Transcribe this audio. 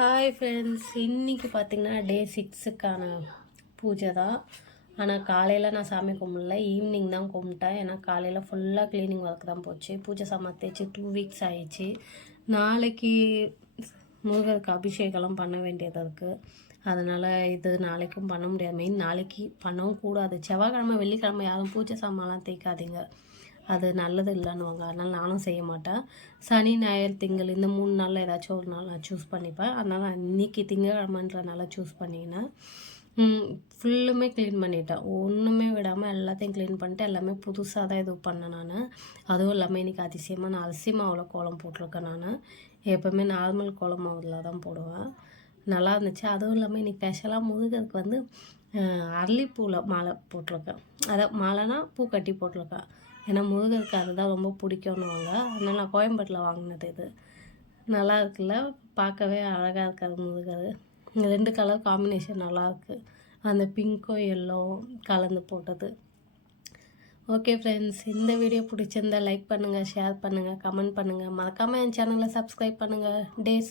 Hi friends, இன்றைக்கி பார்த்திங்கன்னா டே 6க்கான பூஜை தான். ஆனால் காலையில் நான் சாமி கும்பிடல, ஈவினிங் தான் கும்பிட்டேன். ஏன்னா காலையில் ஃபுல்லாக க்ளீனிங் ஒர்க் தான் போச்சு. பூஜை சாமான் தேய்ச்சி 2 வீக்ஸ் ஆயிடுச்சு. நாளைக்கு முருகருக்கு அபிஷேகம்லாம் பண்ண வேண்டியது இருக்குது. அதனால் இது நாளைக்கும் பண்ண முடியாது. மெயின் நாளைக்கு பண்ணவும் கூடாது. செவ்வாய்க்கிழமை வெள்ளிக்கிழமை யாரும் பூஜை சாமான்லாம் தேய்க்காதீங்க, அது நல்லது இல்லைன்னுவாங்க. அதனால் நானும் செய்ய மாட்டேன். சனி ஞாயிறு திங்கள் இந்த 3 நாளில் ஏதாச்சும் ஒரு நாள் நான் சூஸ் பண்ணிப்பேன். அதனால் நான் இன்றைக்கி திங்கக்கிழமைன்றனால சூஸ் பண்ணிக்கினேன். ஃபுல்லுமே க்ளீன் பண்ணிட்டேன், ஒன்றுமே விடாமல் எல்லாத்தையும் க்ளீன் பண்ணிட்டு எல்லாமே புதுசாக தான் இது பண்ணேன் நான். அதுவும் இல்லாமல் இன்றைக்கி அதிசயமாக நான் அரிசி மாவில் கோலம் போட்டிருக்கேன். நான் எப்போவுமே நார்மல் கோலம் மாவில் தான் போடுவேன். நல்லா இருந்துச்சு. அதுவும் இல்லாமல் இன்றைக்கி ஸ்பெஷலாக முருகருக்கு வந்து அரளிப்பூவில் மாலை போட்டிருக்கேன். அதான் மாலைனா பூ கட்டி போட்டிருக்கேன். ஏன்னா முருகருக்கு அதுதான் ரொம்ப பிடிக்கும்னுவாங்க. அதனால் நான் கோயம்பேட்டில் வாங்கினது. இது நல்லா இருக்குல்ல, பார்க்கவே அழகாக இருக்காது முருகர். 2 கலர் காம்பினேஷன் நல்லாயிருக்கு, அந்த பிங்க்கும் எல்லோ கலந்து போட்டது. ஓகே ஃப்ரெண்ட்ஸ், இந்த வீடியோ பிடிச்சிருந்தா லைக் பண்ணுங்கள், ஷேர் பண்ணுங்கள், கமெண்ட் பண்ணுங்கள். மறக்காமல் என் சேனலை சப்ஸ்கிரைப் பண்ணுங்கள். டே 7